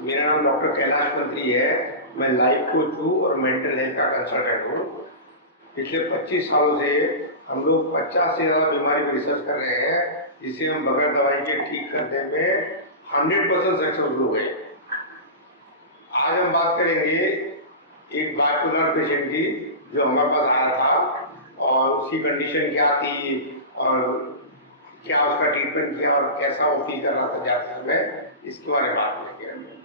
मेरा नाम डॉक्टर कैलाश मंत्री है। मैं लाइफ कोच हूँ और मेंटल हेल्थ का कंसल्टेंट हूँ। पिछले 25 सालों से हम लोग 50 से ज़्यादा बीमारी पर रिसर्च कर रहे हैं, जिसे हम बगैर दवाई के ठीक करने में 100% सक्सेसफुल हो गए। आज हम बात करेंगे एक बाइपोलर पेशेंट की जो हमारे पास आया था और उसकी कंडीशन क्या थी और क्या उसका ट्रीटमेंट किया और कैसा वो फील कर रहा था जाते समय, इसके बारे में बात करेंगे। हमें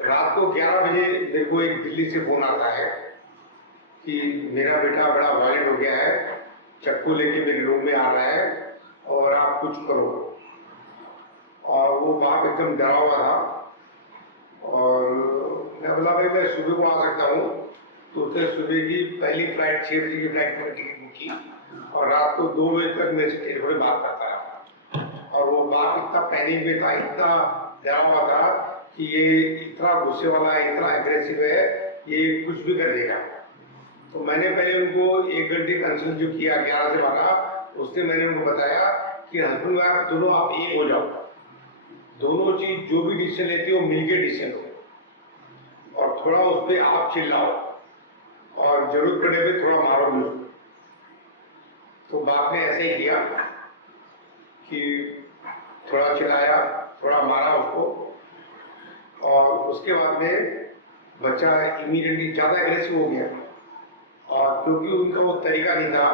रात को 11 बजे मेरे को एक दिल्ली से फोन आता है कि मेरा बेटा बड़ा वायलेंट हो गया है, चाकू लेके मेरे रूम में आ रहा है और आप कुछ करो। और वो बाप एकदम डरा हुआ था और मैं बोला भाई मैं सुबह को आ सकता हूँ। तो उसने सुबह की पहली फ्लाइट 6 बजे की फ्लाइट में टिकट बुक की और रात को 2 बजे तक मेरे से टेलीफोन बात करता रहा। और वो बाप इतना पैनिक में था, इतना डरा हुआ था कि ये इतना गुस्से वाला है, इतना एग्रेसिव है, ये कुछ भी कर देगा। तो मैंने पहले उनको 1 घंटे कंसल्ट जो किया 11 से 12, उससे मैंने उनको बताया कि हस्बैंड वाइफ दोनों आप एक हो जाओ, दोनों चीज जो भी डिसीजन लेती हो मिलके डिसीजन लो और थोड़ा उस पर आप चिल्लाओ और जरूरत पड़ने पे थोड़ा मारो भी उसको। तो बाप ने ऐसे ही किया कि थोड़ा चिल्लाया, थोड़ा मारा उसको और उसके बाद में बच्चा इमीडिएटली ज़्यादा एग्रेसिव हो गया। और क्योंकि उनका वो तरीका नहीं था,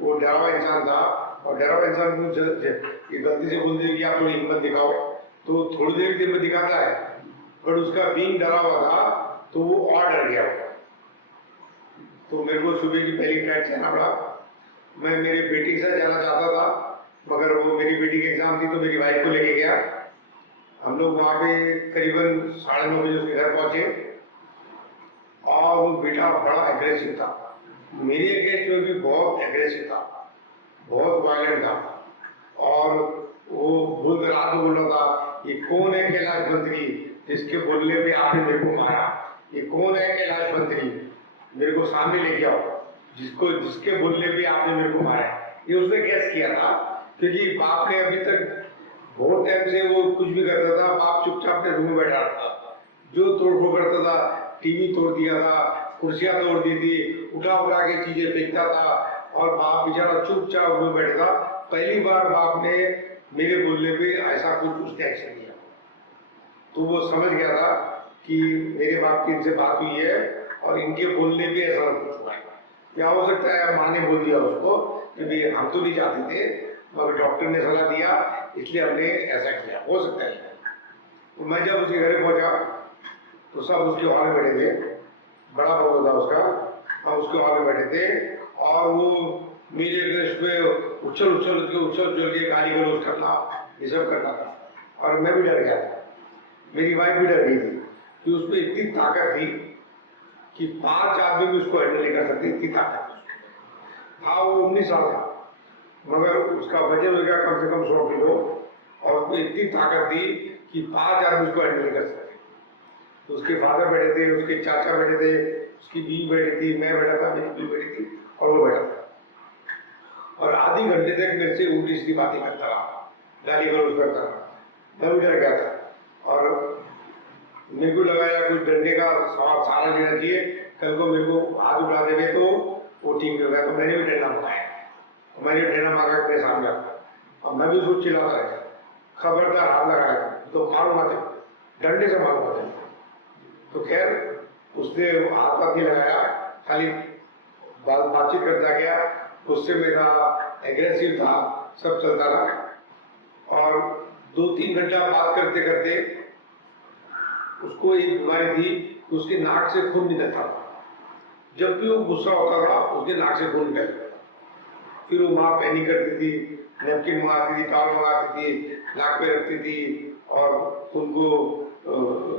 वो डरा हुआ इंसान था और डरा हुआ इंसान को ये गलती से बोल दे कि आप थोड़ी हिम्मत दिखाओ तो थोड़ी देर की हिम्मत दिखाता है, पर उसका बीइंग डरा हुआ था तो वो और डर गया होगा। तो मेरे को सुबह की पहली फ्लाइट से आना पड़ा। मैं मेरे बेटी के साथ जाना चाहता था, मगर वो मेरी बेटी की एग्जाम थी तो मेरी वाइफ को लेके गया। हम लोग वहाँ पे करीबन 9:30 बजे उसके घर पहुंचे और वो बेटा बड़ा एग्रेसिव था, मेरे अगेंस्ट में भी बहुत एग्रेसिव था, बहुत वायलेंट था। और वो रात को बोल रहा था ये कौन है कैलाश मंत्री जिसके बोलने पे आपने मेरे को मारा, ये कौन है कैलाश मंत्री, मेरे को सामने लेके आओ, जिसके बोलने पे आपने मेरे को मारा है। ये उसने गैस किया था क्योंकि बाप ने अभी तक बहुत टाइम से वो कुछ भी करता था, बाप चुपचाप अपने रूम में बैठा रहता था, जो तोड़फोड़ करता था, टीवी तोड़ दिया था, कुर्सियां तोड़ दी थी, उठा उठा के चीजें फेंकता था और बाप बेचारा चुपचाप रूम में बैठा था। पहली बार बाप ने मेरे बोलने पे ऐसा कुछ उसने एक्शन लिया तो वो समझ गया था कि मेरे बाप की इनसे बात हुई है और इनके बोलने पे ऐसा कुछ हुआ है। क्या हो सकता है माँ ने बोल दिया उसको कि भाई हम तो नहीं चाहते थे मगर डॉक्टर ने सलाह दिया इसलिए हमने ऐसा किया, हो सकता है। तो मैं जब उसके घर पहुंचा तो सब उसके हॉल में बैठे थे, बड़ा बहुत था उसका, हम उसके हॉल में बैठे थे और वो मेरे अगेंस्ट में उछल के गाली गलौज करना, ये सब करना था। और मैं भी डर गया था, मेरी वाइफ भी डर गई थी कि उसमें इतनी ताकत थी कि 5 आदमी भी उसको हैंडल नहीं कर सकते, इतनी ताकत थी। हाँ वो 19 साल था मगर उसका वजन हो गया कम से कम 100 किलो और उसमें इतनी ताकत थी कि 5 आदमी उसको हैंडल नहीं कर सकते। तो उसके फादर बैठे थे, उसके चाचा बैठे थे, उसकी बीवी बैठी थी, मैं बैठा था, मेरी बीवी बैठी थी और वो बैठा था। और आधी घंटे तक मेरे से उल्टी सीधी बातें करता रहा, गाली गलौज करता रहा। मैं भी डर गया था और मेरे को लगाया कुछ डरने का सहारा लेना चाहिए, कल को मेरे को हाथ उठा देंगे तो वो ठीक हो गया। तो मैंने भी डंडा मंगाया, तो मैंने डंडा मांगा मेरे सामने आता और मैं भी उसको चिल्लाता रहा, खबरदार हाथ लगाया तो मारूंगा, डंडे से मारूंगा। तो खैर उसने हाथ नहीं लगाया, खाली बातचीत करता गया, गुस्से में था, एग्रेसिव था, सब चलता रहा। और 2-3 घंटा बात करते करते उसको एक बीमारी थी कि उसके नाक से खून निकलता था। जब भी वो गुस्सा होता था उसके नाक से खून निकलता था। फिर वो माँ पैनिक करती थी, नैपकिन मंगाती थी, टॉवल मंगाती थी, नाक पे रखती थी और उनको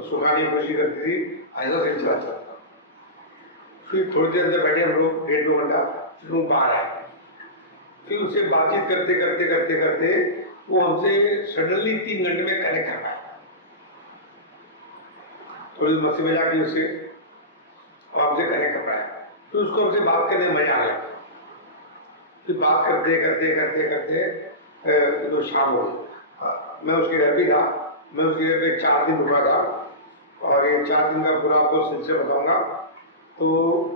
सुखाने की कोशिश करती थी। ऐसा सिलसिला चलता। फिर थोड़ी देर अंदर बैठे हम लोग 1-2 घंटा, फिर वो बाहर आए। फिर उससे बातचीत करते करते करते करते वो हमसे सडनली 3 घंटे में कनेक्ट कर पाया। थोड़ी मस्ती मजाक की उससे और हमसे कनेक्ट कर पाया। फिर उसको हमसे बात करने में मजा आ गया। फिर बात करते करते करते करते तो शाम हो गई। मैं उसके घर भी था मैं उसके घर पे 4 दिन रुका था और ये 4 दिन का पूरा आपको सिलसिला बताऊंगा। तो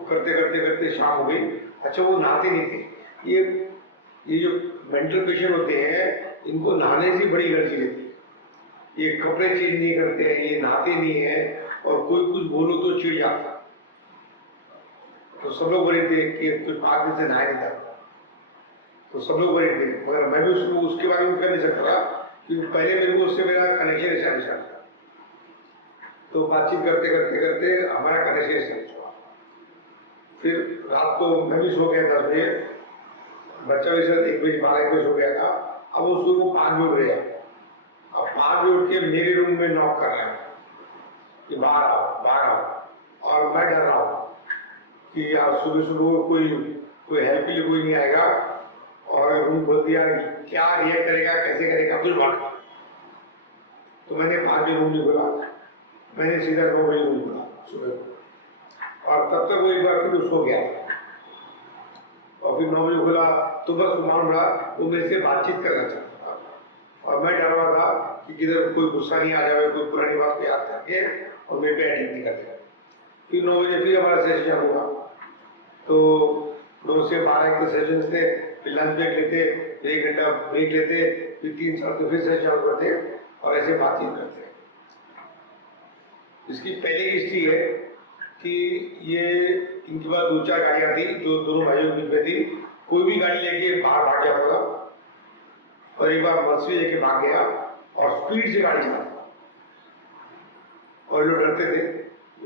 करते करते करते शाम हो गई। अच्छा, वो नहाते नहीं थे। ये जो मेंटल पेशेंट होते हैं, इनको नहाने से बड़ी एलर्जी रहती है। ये कपड़े चेंज नहीं करते हैं, ये नहाते नहीं है, और कोई कुछ बोलो तो चिढ़ जाता। तो सब लोग बोले थे कि कुछ 5 दिन से नहाया नहीं था। तो सब लोग बोले थे, मगर मैं भी उसके बारे में कर नहीं सकता था, क्योंकि पहले मेरे को उससे मेरा कनेक्शन एस्टैब्लिश था। तो बातचीत करते करते करते हमारा कनेक्शन एस्टैब्लिश हुआ। फिर रात को मैं भी सो गया 10 बजे, बच्चा भी सर 1 बजे 12 बजे सो गया था। अब उसको वो 5 बजे उठ गया। अब 5 बजे उठ के मेरे रूम में नॉक कर रहा है कि बाहर आओ, बाहर आओ। और मैं डर रहा हूँ कि आज सुबह सुबह कोई हेल्प के लिए कोई नहीं आएगा, और रूम बोल दिया कि क्या रिएक्ट करेगा, कैसे करेगा, कुछ बात। तो मैंने 5 बजे रूम नहीं खोला, मैंने सीधा 9 बजे रूम खोला सुबह। और तब तक वो एक बार फिर सो गया, और फिर 9 बजे खोला तो बस मान रहा वो मेरे से बातचीत करना चाहता था। और मैं डर रहा था कि किधर कोई गुस्सा नहीं आ जाए, कोई पुरानी बात को याद करके और मेरे पे अटैक नहीं कर देगा। फिर 9 बजे फिर हमारा सेशन हुआ। तो 9 से 12 के सेशन थे, फिर लंच ब्रेक लेते, फिर 1 घंटा ब्रेक लेते, फिर 3 साल तो फिर सेशन चालू करते और ऐसे बातचीत करते। इसकी पहले की हिस्ट्री है कि ये इनके पास 2-4 गाड़ियाँ थी जो दोनों भाइयों के बीच में थी। कोई भी गाड़ी लेके बाहर भाग जाता था, और एक बार मर्सिडीज लेके भाग गया और स्पीड से गाड़ी चलाता, और लोग डरते थे,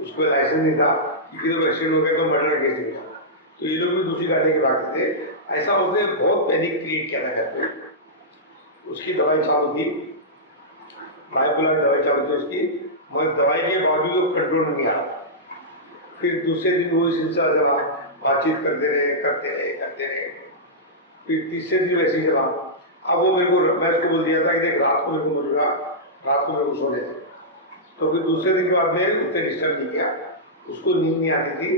उसको लाइसेंस नहीं था कि किधर एक्सीडेंट हो गया तो मर्डर का केस दिया। तो ये लोग भी दूसरी गाड़ी लेके भागते थे। ऐसा उसने बहुत पैनिक क्रिएट किया था घर पे। उसकी दवाई चालू थी, बाइपोलर दवाई चालू थी उसकी, मगर दवाई के बावजूद वो कंट्रोल नहीं आ रहा। फिर दूसरे दिन वो सिलसिला चला, बातचीत करते रहे। फिर तीसरे दिन वैसे ही चला। अब वो मेरे को, मैं उसको बोल दिया था कि देख रात को मेरे को मिलेगा, रात को मेरे को सोने दे। तो फिर दूसरे दिन के बाद में उसने डिस्टर्ब नहीं किया, उसको नींद नहीं आती थी,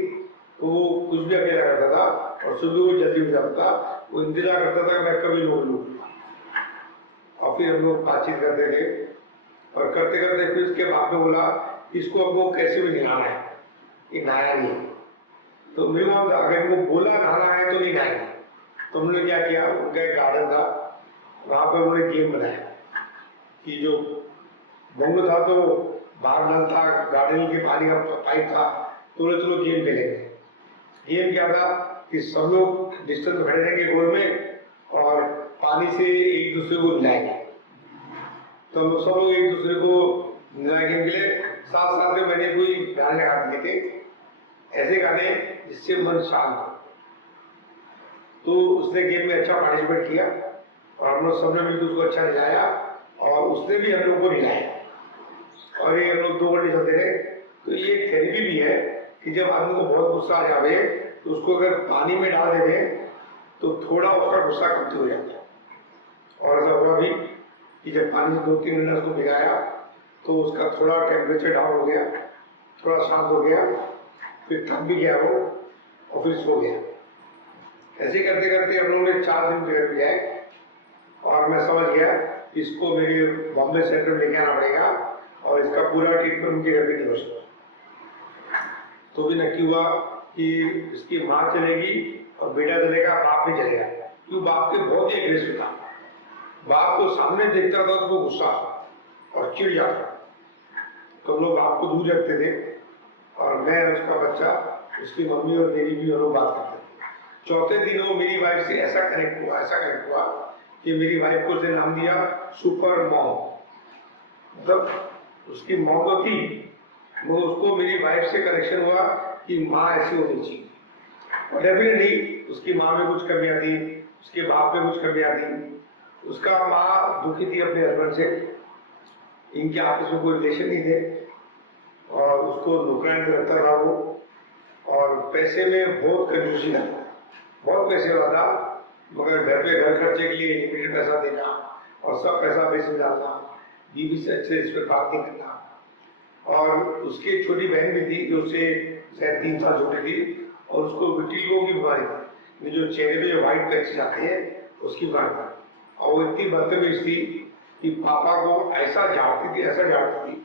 तो वो कुछ भी अकेला करता था, और सुबह वो जल्दी उठ जाता था। वो इंतजार करता था मैं कभी लो लूँ। और फिर हम लोग बातचीत करते थे, और करते करते फिर उसके बाप ने बोला इसको अब वो कैसे भी नहाना है, ये नहाया नहीं। तो मेरे को अगर इनको बोला नहाना है तो नहीं नहाएंगे। तो हमने क्या किया, उनका एक गार्डन था, वहाँ पर उन्होंने गेम बनाया कि जो बंगलो था तो बाहर नल था, गार्डन के पानी का पाइप था, तो चलो गेम खेलेंगे। गेम क्या था कि सब लोग डिस्टेंस में खड़े रहेंगे गोल में, और पानी से एक दूसरे को नहलाएंगे। तो हम सब लोग एक दूसरे को नहलाने के लिए साथ साथ में मैंने कोई गाने लगा दिए थे, ऐसे गाने जिससे मन शांत हो। तो उसने गेम में अच्छा पार्टिसिपेट किया, और हम लोग सबने मिलकर उसको अच्छा नहलाया, और उसने भी हम लोग को नहलाया, और ये हम लोग 2 घंटे चलते रहे। तो ये थेरेपी भी है कि जब आदमी को बहुत गुस्सा आ जावे तो उसको अगर पानी में डाल देवे तो थोड़ा उसका गुस्सा कम हो जाता है। और ऐसा हुआ भी कि जब पानी से 2-3 मिनट उसको भिगाया तो उसका थोड़ा टेम्परेचर डाउन हो गया, थोड़ा शांत हो गया, फिर थक भी गया वो, और फिर सो गया। ऐसे करते करते हम लोगों ने 4 दिन बिगड़ गया है, और मैं समझ गया इसको मेरे बॉम्बे सेंटर में लेके आना पड़ेगा, और इसका पूरा ट्रीटमेंट उनके घर पे नहीं हो सकता। तो भी नक्की हुआ कि इसकी माँ चलेगी और बेटा चलेगा, बाप नहीं चलेगा, क्योंकि बाप के बहुत ही एग्रेसिव था। बाप को सामने देखता था उसको गुस्सा और चिढ़ जाता। तो हम लोग बाप को दूर रखते थे, और मैं उसका बच्चा, उसकी मम्मी और मेरी भी हम लोग बात करते थे। चौथे दिन वो मेरी वाइफ से ऐसा कनेक्ट हुआ कि मेरी वाइफ को उसने नाम दिया सुपर मॉम। मतलब उसकी मॉम तो थी, वो उसको मेरी वाइफ से कनेक्शन हुआ कि माँ ऐसी होनी चाहिए। और डेफिनेटली उसकी माँ में कुछ कमियाँ थी, उसके बाप में कुछ कमियाँ थी। उसका माँ दुखी थी अपने हस्बैंड से, इनके आपस में कोई रिलेशन नहीं थे, और उसको नौकरानी रखता था वो, और पैसे में बहुत कंजूसी था, बहुत पैसे वाला था, मगर घर पे घर खर्चे के लिए लिमिटेड पैसा देना, और सब पैसा पैसे डालना, बीवी से अच्छे इस पर बात नहीं करना। और उसकी छोटी बहन भी थी जो उससे शायद 3 साल छोटी थी, और उसको विटिलिगो की बीमारी थी, जो चेहरे पे जो व्हाइट पैचेस आते हैं उसकी बीमारी था। और वो इतनी बदतमीज थी कि पापा को ऐसा झाड़ती थी, ऐसा झाड़ती थी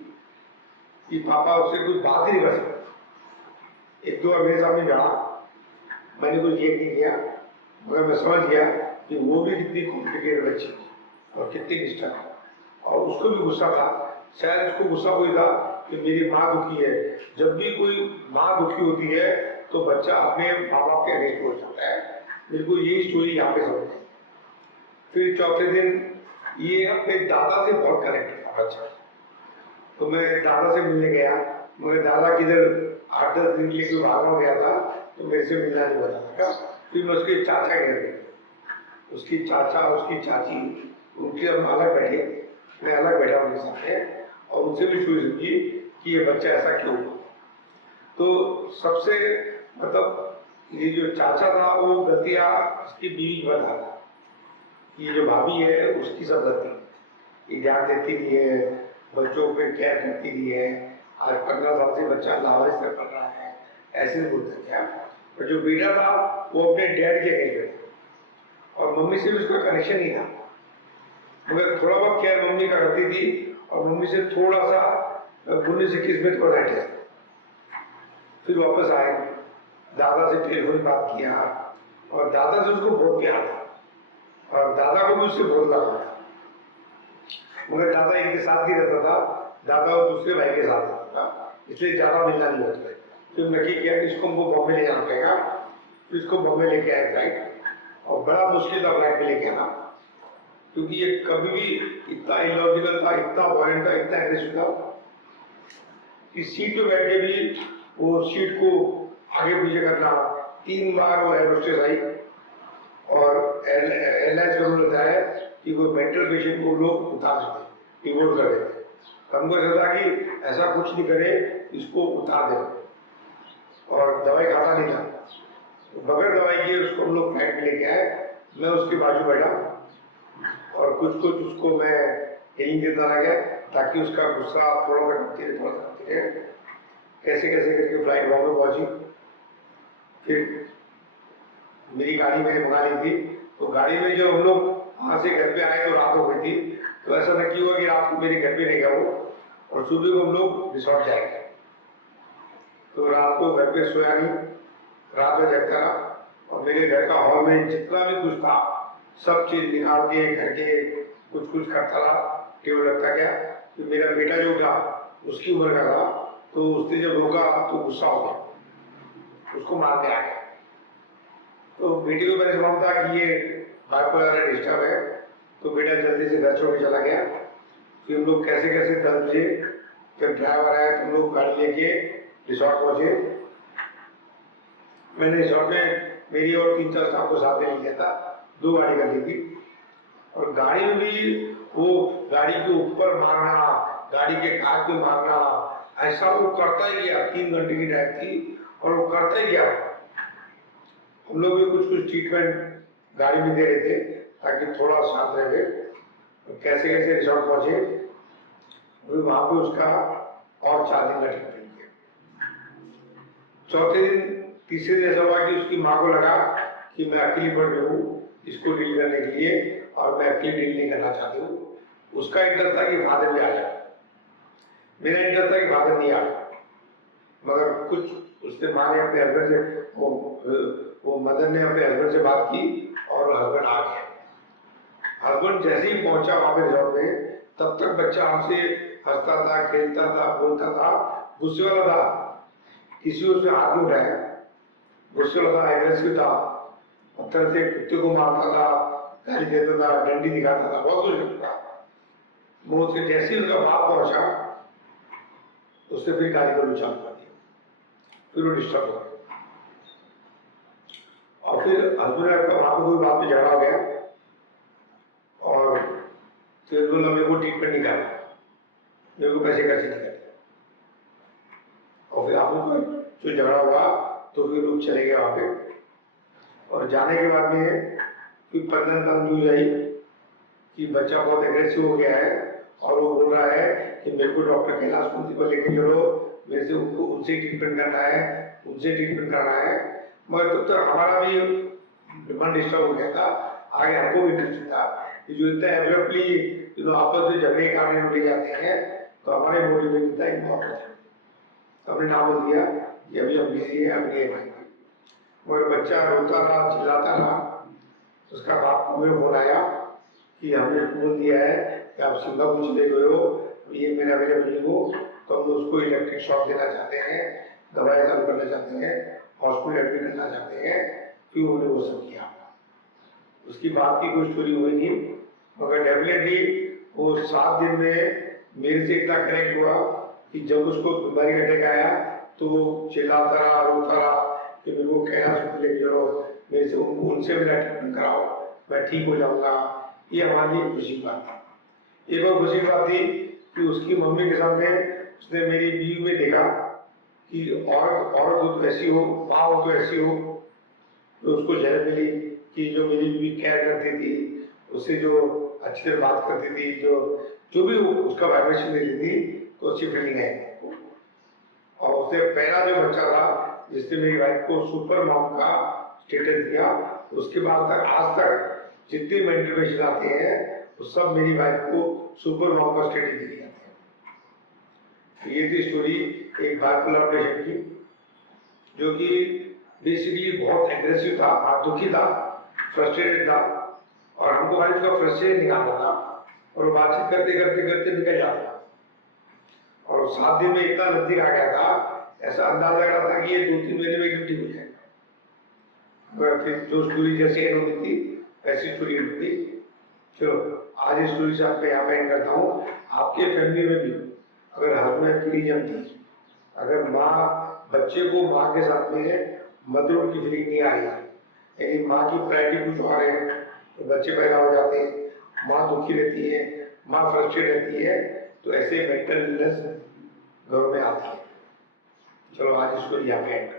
कि पापा उससे कुछ बात ही नहीं कर सकते। एक दो बार मेरे सामने झाड़ा, मैंने कुछ ये नहीं किया, मगर मैं समझ गया कि वो भी कितनी कॉम्प्लिकेटेड बच्ची थी और कितनी डिस्टर्ब है। और उसको भी गुस्सा था, शायद उसको गुस्सा कोई था कि मेरी माँ दुखी है। जब भी कोई माँ दुखी होती है तो बच्चा अपने माँ बाप के अगेंस्ट हो जाता है। मेरे को यही स्टोरी यहाँ पे समझ। फिर चौथे दिन ये अपने दादा से बहुत कनेक्टेड था बच्चा, तो मैं दादा से मिलने गया, मगर दादा किधर 8-10 दिन के लिए बाहर हो गया था, तो मेरे से मिलना नहीं बता सका। फिर मैं उसके चाचा के घर गया, उसकी चाचा उसकी चाची उनके हम अलग बैठे, मैं अलग बैठा उनके सामने, और उनसे भी स्टोरी समझी कि ये बच्चा ऐसा क्यों हुआ। तो सबसे मतलब ये जो चाचा था वो गलतियाँ उसकी बीवी की बता रहा, ये जो भाभी है उसकी सब गलती, ये ध्यान देती नहीं है, बच्चों पे केयर करती नहीं है। आज 15 साल से बच्चा लावारिस से पढ़ रहा है, ऐसे नहीं बोलते क्या। और जो बेटा था वो अपने डैड के अगेंस्ट था और मम्मी से भी उसका कनेक्शन नहीं था, मगर थोड़ा बहुत केयर मम्मी का करती थी और मम्मी से थोड़ा सा बोलने से किस्मत को रहते। फिर वापस आए, दादा से टेलीफोन बात किया और दादा से उसको बहुत प्यार था और दादा को भी उससे बहुत लगा था, मगर दादा इनके साथ ही रहता था, दादा और दूसरे भाई के साथ रहता था, इसलिए ज्यादा मिलना नहीं होता। फिर नक्की किया कि इसको हमको बॉम्बे ले जाना पड़ेगा। फिर इसको बॉम्बे लेके आए फ्लाइट, और बड़ा मुश्किल था फ्लाइट में लेके आना, क्योंकि ये कभी भी इतना इलॉजिकल था, इतना वायलेंट था, इतना एग्रेसिव था कि सीट पे बैठ के भी वो सीट को आगे पीछे करना। 3 बार वो एयर होस्टेस आई और एयरलाइंस का रूल होता है कि कोई मेंटल पेशेंट को लोग उतार देते, रिपोर्ट कर देते। हमको ऐसा था कि ऐसा कुछ नहीं करे, इसको उतार दे, और दवाई खाता नहीं था, तो बगैर दवाई के उसको हम लोग फ्लाइट में लेके आए। मैं उसके बाजू बैठा और कुछ कुछ उसको मैं हीलिंग देता रह गया ताकि उसका गुस्सा थोड़ा सा कमती रहे, थोड़ा सा कमती रहे। कैसे कैसे करके फ्लाइट बॉम्बे पहुंची। फिर मेरी गाड़ी मैंने मंगा ली थी, तो गाड़ी में जब हम लोग वहां से घर पे आए तो रात हो गई थी, तो ऐसा न हुआ कि रात को मेरे घर पे रहेगा वो और सुबह को हम लोग रिसोर्ट जाएंगे। तो रात को घर पे सोया नहीं, रात में जगता रहा और मेरे घर का हॉल में जितना भी कुछ था सब चीज निकाल के घर के कुछ कुछ करता रहा। टेबल रखता गया। तो मेरा बेटा जो था उसकी उम्र का था, तो उसने जब रोका तो गुस्सा हो गया, उसको मारने आ गया। तो बेटी को मैंने समझा था कि ये बाइपोलर डिस्टर्ब है, तो बेटा जल्दी से घर छोड़ के चला गया। फिर हम लोग कैसे कैसे 10 बजे जब ड्राइवर आया तो हम लोग गाड़ी लेके रिसोर्ट पहुंचे। मैंने रिसोर्ट में मेरी और 3-4 स्टाफ को साथ में लिया था, 2 गाड़ी कर ली थी। और गाड़ी में भी वो गाड़ी के ऊपर मारना, गाड़ी के कांच में मारना, ऐसा वो करता ही गया। 3 घंटे की ड्राइव थी और वो करता ही गया। हम लोग भी कुछ कुछ ट्रीटमेंट गाड़ी में दे रहे थे ताकि थोड़ा शांत रहे। कैसे कैसे रिसोर्ट पहुंचे, वहां पे उसका और 4 दिन का ट्रीटमेंट किया। चौथे दिन तीसरे दिन ऐसा हुआ कि उसकी माँ को लगा कि मैं अकेली पड़ रही हूँ इसको डील करने के लिए और मैं अकेली डील नहीं करना चाहती हूँ। उसका इंटरेस्ट था कि फादर भी आ जाए, मेरा इंटरेस्ट था कि फादर नहीं आया। मगर कुछ उसने माँ ने अपने हस्बैंड से वो मदर ने अपने हस्बैंड से बात की और हस्बैंड आ गया। हस्बैंड जैसे ही पहुंचा वहां पे रिसोर्ट में, तब तक बच्चा हमसे हंसता था, खेलता था, बोलता था, गुस्से वाला था, किसी उसने हाथ नहीं उठाया, गुस्से वाला था, एग्रेसिव था, पत्थर से कुत्ते को मारता था, गाली देता था, डंडी दिखाता था, बहुत कुछ करता था। वो उसके जैसे ही उसका बाप पहुंचा उसने फिर गाली को चालू कर दिया, फिर वो डिस्टर्ब हो गया। और फिर हस्बैंड का वहां पर कोई बात पे झगड़ा हो गया और फिर बोला मेरे को ट्रीटमेंट नहीं करना, मेरे को पैसे खर्च नहीं करते। और फिर आप लोग जो झगड़ा हुआ तो फिर लोग चले गए वहां पे। और जाने के बाद में फिर 15 दिन न्यूज आई कि बच्चा बहुत एग्रेसिव हो गया है और वो बोल रहा है कि मेरे को डॉक्टर कैलाश मुंशी पर लेके चलो, मेरे से उनको उनसे ट्रीटमेंट करना है, उनसे ट्रीटमेंट कराना है। मगर तब तक हमारा भी मन डिस्टर्ब हो गया था, आगे हमको भी इंटरेस्ट था कि जो इतना एब्रप्टली आपस में झगड़े करने में ले जाते हैं, तो हमारे मोटिवेट था इम्पोर्टेंट। हमने नाम बोल दिया कि अभी हम बिजी है, अभी नहीं आएंगे। मगर बच्चा रोता रहा, चिल्लाता रहा। उसका बाप को फोन आया कि हमने बोल दिया है कि आप सिंगापुर चले गए हो, ये मेरा अवेलेबल हो, तो हम उसको इलेक्ट्रिक शॉक देना चाहते हैं, दवाई चालू करना चाहते हैं, हॉस्पिटल एडमिट करना चाहते हैं। क्यों उन्होंने वो सब किया। उसकी बात की कोई स्टोरी हुई नहीं, मगर डेफिनेटली वो 7 दिन में मेरे से इतना कनेक्ट हुआ कि जब उसको बीमारी अटैक आया तो चिल्लाता रहा, रोता रहा कि मेरे को कहना सुन लेके चलो, मेरे से उनसे मेरा ट्रीटमेंट कराओ, मैं ठीक हो जाऊंगा। ये हमारे लिए खुशी बात थी। एक और खुशी बात थी कि उसकी मम्मी के सामने उसने मेरी बीवी में देखा कि औरत हो तो ऐसी हो, माँ हो तो ऐसी हो। तो उसको झलक मिली कि जो मेरी बीवी केयर करती थी, उससे जो अच्छी तरह बात करती थी, जो भी उसका वाइब्रेशन देती थी, तो अच्छी फीलिंग है। और उससे पहला जो बच्चा था जिसने मेरी वाइफ को सुपर मॉम का स्टेटस दिया, उसके बाद तक आज तक जितने मेंटल पेशेंट आते हैं वो सब मेरी वाइफ को सुपर मॉम का स्टेटस दिए जाते हैं। ये थी स्टोरी एक बाइपोलर पेशेंट की, जो कि बेसिकली बहुत एग्रेसिव था, दुखी था, फ्रस्ट्रेटेड था, और हमको खाली उसका फ्रस्ट्रेशन निकालना था, और बातचीत करते करते करते निकल जाता। और 7 दिन में इतना नजदीक आ गया था, ऐसा अंदाजा लग रहा था कि ये 2-3 महीने में एकदम ठीक हो जाएगा। फिर जो स्टोरी जैसे एंड होती थी वैसी स्टोरी एंड होती। चलो आज इस स्टोरी से आपको यहाँ पे एंड करता हूँ। आपके फैमिली में भी अगर हस्बैंड की जमती, अगर माँ बच्चे को माँ के साथ में मदर की फीलिंग नहीं आई, यानी माँ की प्रायोरिटी कुछ और है, तो बच्चे पैदा हो जाते हैं, माँ दुखी रहती है, माँ फ्रस्ट्रेट रहती है, तो ऐसे मेंटल इलनेस घरों में आती है। चलो आज इसको यहाँ पे एंड